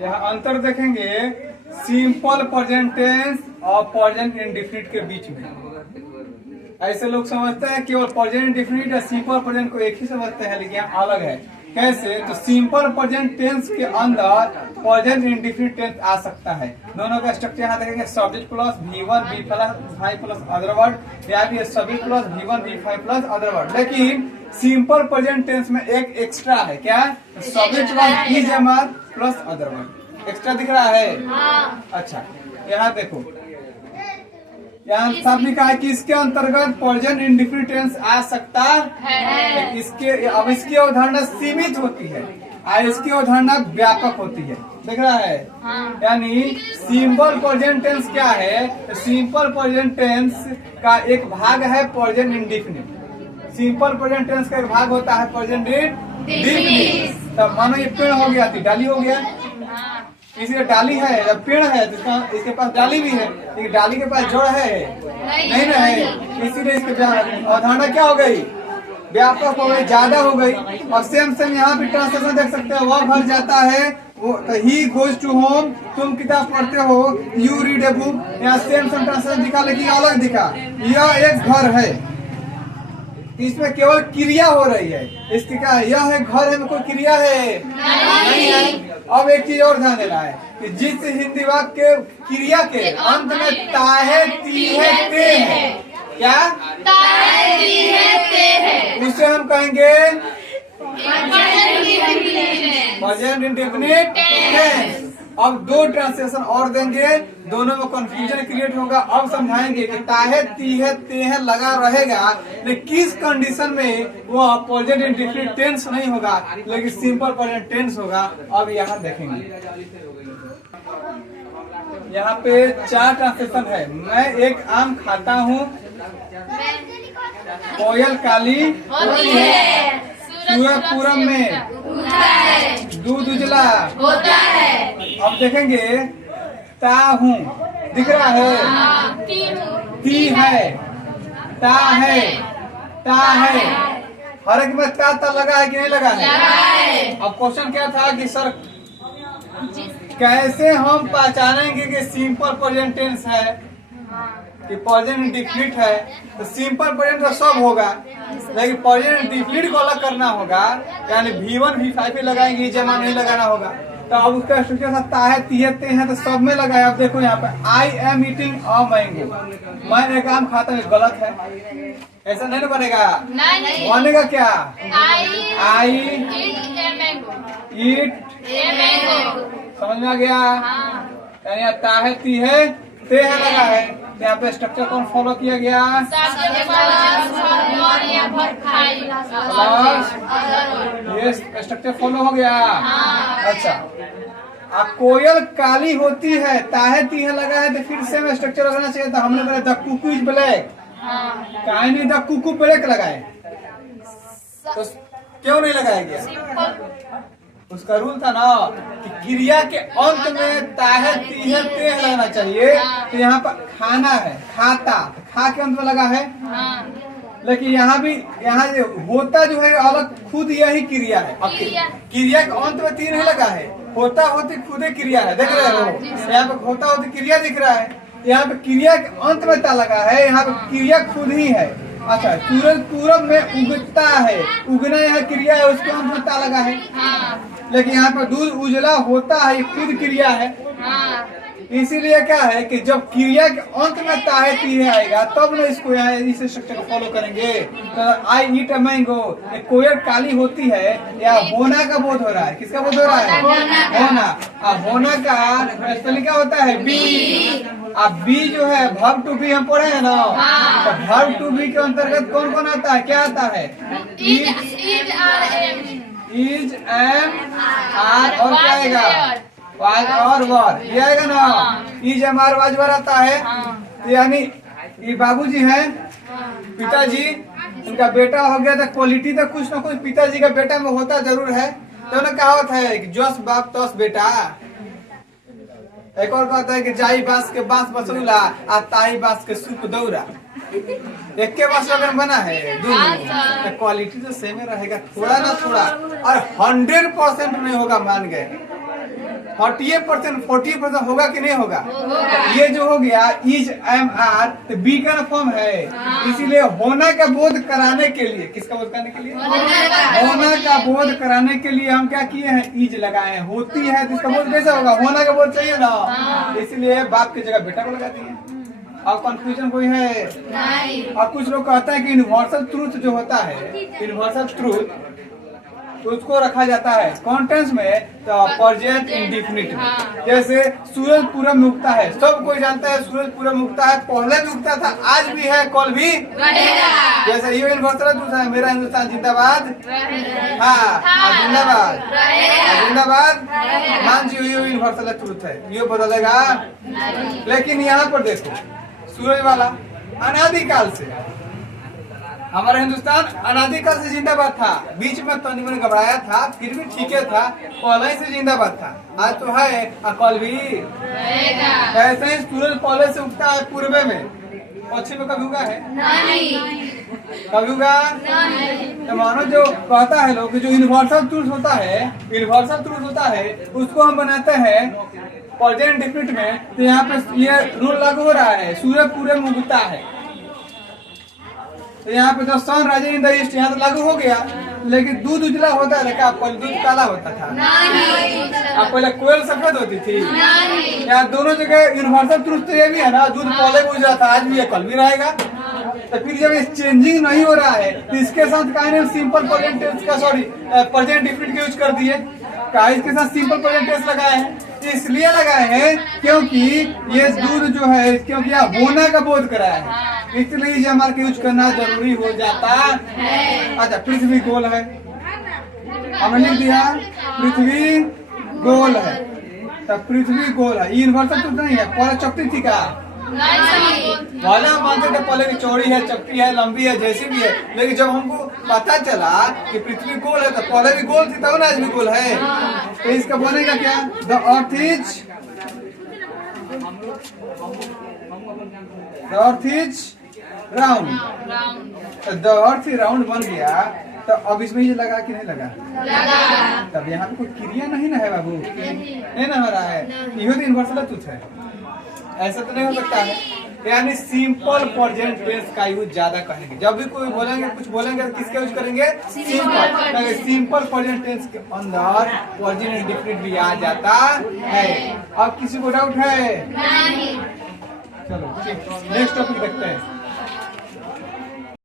यहाँ अंतर देखेंगे सिंपल प्रेजेंट टेंस और प्रेजेंट इंडेफिनिट के बीच में। ऐसे लोग समझते हैं केवल प्रेजेंट इंडेफिनिट या सिंपल प्रेजेंट को एक ही समझते हैं, लेकिन यहाँ अलग है। कैसे? तो सिंपल प्रेजेंट टेंस के अंदर प्रेजेंट इंडेफिनिट टेंस आ सकता है। दोनों का स्ट्रक्चर यहाँ देखेंगे, subject plus V1 V5 plus other word, या फिर subject plus V1 V5 plus other word. लेकिन सिंपल प्रेजेंट टेंस में एक एक्स्ट्रा है। क्या? Subject plus is MR plus other word extra दिख रहा है। अच्छा, यहाँ देखो, यहाँ साफ लिखा है कि इसके अंतर्गत प्रेजेंट इंडेफिनिट टेंस आ सकता है। अब इसकी अवधारणा सीमित होती है और इसकी अवधारणा व्यापक होती है। दिख रहा है? यानी सिंपल प्रेजेंट टेंस क्या है? सिंपल प्रेजेंट टेंस का एक भाग है present indefinite. Simple present tense का एक भाग होता है प्रेजेंट इंडेफिनिट। तो मानो ये पेड़ हो गया, डाली हो गया, इसलिए डाली है, जब पेड़ है तो इसके पास डाली भी है, लेकिन डाली के पास जड़ है नहीं ना है, इसीलिए इसके अवधारणा क्या हो गई? व्यापक हो गई, ज्यादा हो गई। और सेम यहाँ भी ट्रांसलेशन देख सकते हो, वह घर जाता है, ही गोज टू होम, तुम किताब पढ़ते हो, यू रीड ए बुक। यहाँ सेम ट्रांसलेशन दिखा, लेकिन अलग दिखा। यह एक घर है, इसमें केवल क्रिया हो रही है। इसकी क्या है? यह है घर है में कोई क्रिया है नहीं है। अब एक चीज और ध्यान देना है कि जिस हिंदी वाक्य के क्रिया के अंत में ताहे तीहे ते है, क्या ताहे तीहे ते है, उसे हम कहेंगे प्रेजेंट इंडेफिनिट टेंस। अब दो ट्रांसलेशन और देंगे, दोनों में कंफ्यूजन क्रिएट होगा। अब समझाएंगे कि ताहे तीहे तेहे लगा रहेगा, लेकिन किस कंडीशन में वो प्रेजेंट इंडेफिनिट टेंस नहीं होगा, लेकिन सिंपल प्रेजेंट टेंस होगा। अब यहाँ देखेंगे, यहाँ पे 4 ट्रांसलेशन है। मैं एक आम खाता हूँ, कोयल काली होती है, सूरज पूरब में दूध उजला होता है। अब देखेंगे, ता हूँ दिख रहा है, ती है, ता है, ता है, हर एक में ता लगा है कि नहीं लगा है? अब क्वेश्चन क्या था कि सर कैसे हम पहचानेंगे कि सिंपल प्रेजेंट टेंस है कि प्रेजेंट इंडेफिनिट है? तो सिंपल प्रेजेंट तो सब होगा, लेकिन प्रेजेंट इंडेफिनिट को अलग करना होगा। यानी V1 V5 पे लगाएंगे, जमा नहीं लगाना होगा। तो अब उसका स्ट्रक्चर सकता है तीहते हैं, तो सब में लगाया। अब देखो यहाँ पे I am eating a mango, मैं एक आम खाता हूँ, गलत है, ऐसा नहीं बनेगा। बनेगा क्या? आई ईट, समझ में आ गया? यानी ताहे तीहे ते है लगा है। यहाँ पे स्ट्रक्चर कौन फॉलो किया गया? ये स्ट्रक्चर फॉलो हो गया। अच्छा, अब कोयल काली होती है, ताहे तीहे लगा है, तो फिर से स्ट्रक्चर लगाना चाहिए था। हमने बोला द कुकू इज ब्लैक, काहे नहीं द कुकू ब्लैक लगाए? तो क्यों नहीं लगाया गया? उसका रूल था ना कि क्रिया के अंत में ताहे तीहे ते लगना चाहिए। तो यहाँ पर खाना है, खाता, खा के अंत में लगा है। लेकिन यहाँ भी, यहाँ जो होता जो है अलग, खुद यही क्रिया है। अब क्रिया के अंत में तीन नहीं लगा है, होता होती खुद ही क्रिया है। देख रहे हो, यहाँ पे होता होती क्रिया दिख रहा है, यहाँ पे क्रिया के अंत में ता लगा है, यहाँ पे क्रिया खुद ही है। अच्छा, सूरज पूरब में उगता है, उगना यहाँ क्रिया है, उसके अंत में ता लगा है। लेकिन यहाँ पर दूध उजला होता है, खुद क्रिया है। इसीलिए क्या है कि जब क्रिया के अंत में ताहे तीहे आएगा, तब ना इसको यहाँ इस स्ट्रक्चर को फॉलो करेंगे। तो आई ईट अ मैंगो, कोयल काली होती है, या होना का बोध हो रहा है? किसका बोध हो रहा है? होना। अब होना का स्पेलिंग क्या होता है? बी। अब बी जो है वर्ब टू बी हम पढ़े हैं ना, तो वर्ब टू बी के अंतर्गत कौन कौन आता है? क्या आता है? इज, एम, आर, और क्या आएगा? वाज और वर, ये आएगा ना। Is am are was were आता है। तो यानी ये बाबूजी हैं, पिताजी, उनका बेटा हो गया, तो क्वालिटी तो कुछ ना कुछ पिताजी का बेटा में होता जरूर है। तो उन्हें कहावत है कि जस बाप तस बेटा। एक और कहता है कि जाई बांस के बांस बसौला, आ ताई बांस के सूप दौरा। एक के बांस अगर बना है दोनों, तो क्वालिटी तो सेम रहेगा, थोड़ा ना थोड़ा, और 100% नहीं होगा, मान गए। 40% 40% होगा कि नहीं होगा? ये जो हो गया इज एम आर, तो बी का फॉर्म है। इसीलिए होना का बोध कराने के लिए, किसका बोध कराने के लिए? होना का बोध कराने के लिए हम क्या किए हैं? इज लगाए हैं। होती है तो इसका बोध कैसे होगा? होना का बोध चाहिए ना, इसलिए बाप की जगह बेटा को लगा दिए। अब कंफ्यूजन कोई है? नहीं। और कुछ लोग कहते हैं कि यूनिवर्सल ट्रूथ जो होता है, यूनिवर्सल ट्रूथ उसको रखा जाता है कौन टेंस में? तो प्रेजेंट इंडेफिनिट में। जैसे सूरज पूरब में उगता है, सब कोई जानता है सूरज पूरब में उगता है, पहले भी उगता था, आज भी है, कल भी रहेगा। जैसे ये यूनिवर्सल ट्रूथ है, मेरा हिंदुस्तान जिंदाबाद, हाँ जिंदाबाद, जिंदाबाद मान जी, ये यूनिवर्सल ट्रूथ है, ये बदलेगा। लेकिन यहाँ पर देखो, सूरज वाला अनादिकाल से, हमारा हिंदुस्तान अनादिकाल से जिंदाबाद था। बीच में तो निमन घबराया था, फिर भी ठीक है था, पहले से जिंदाबाद था, आज तो है और कल भी। ऐसे ही सूरज पहले से उगता है पूर्व में, पश्चिम में कभी उगा है? नहीं। कभी उगा? नहीं। तो मानो जो कहता है लोग, जो यूनिवर्सल ट्रूथ होता है, यूनिवर्सल ट्रूथ होता है, उसको हम बनाते हैं प्रेजेंट डेफिनिट में। तो यहाँ पे ये रूल लागू हो रहा है, सूरज पूरे में उगता है, तो यहाँ पे जो sun rising in the east, यहाँ तो लागू हो गया। लेकिन दूध उजला होता है क्या? पहले दूध काला होता था? अब पहले कोयल सफेद होती थी? यहाँ दोनों जगह यूनिवर्सल ट्रूथ तो ये भी है ना, दूध पहले भी उजला था, आज भी है, कल भी रहेगा। तो फिर जब ये चेंजिंग नहीं हो रहा है, तो इसके साथ कहा सिंपल प्रेजेंट टेंस का, सॉरी प्रेजेंट डेफिनिट का यूज कर दिए। का इसके साथ सिंपल प्रेजेंट टेंस लगाए हैं, इसलिए लगाए हैं क्योंकि ये दूध जो है, क्योंकि यहाँ होना का बोध कराया है, इसलिए इज एम आर का यूज करना जरूरी हो जाता है। अच्छा, पृथ्वी गोल है, हमने लिख दिया पृथ्वी गोल है, तो पृथ्वी गोल है, यूनिवर्सल ट्रूथ नहीं है। पहले चपटी थी का? पहले हम मानते थे पहले की चौड़ी है, चपटी है, लंबी है, जैसी भी है। लेकिन जब हमको पता चला कि पृथ्वी गोल है, तो पहले भी गोल थी, तब ना आज भी गोल है। तो इसका बनेगा क्या? The earth is round. The earth is round बन गया, तो अब इसमें ये लगा कि नहीं लगा? तब यहाँ पे कोई क्रिया नहीं ना है बाबू, नहीं ना हो रहा है, ये तो यूनिवर्सल ट्रूथ है, ऐसा तो नहीं हो सकता है। यानी सिंपल प्रेजेंट टेंस का यूज ज्यादा करेंगे। जब भी कोई बोलेंगे, कुछ बोलेंगे, तो किसका यूज करेंगे? सिंपल। सिंपल प्रेजेंट टेंस के अंदर प्रेजेंट इंडेफिनिट भी आ जाता है। अब किसी को डाउट है? नहीं। चलो नेक्स्ट टॉपिक देखते हैं।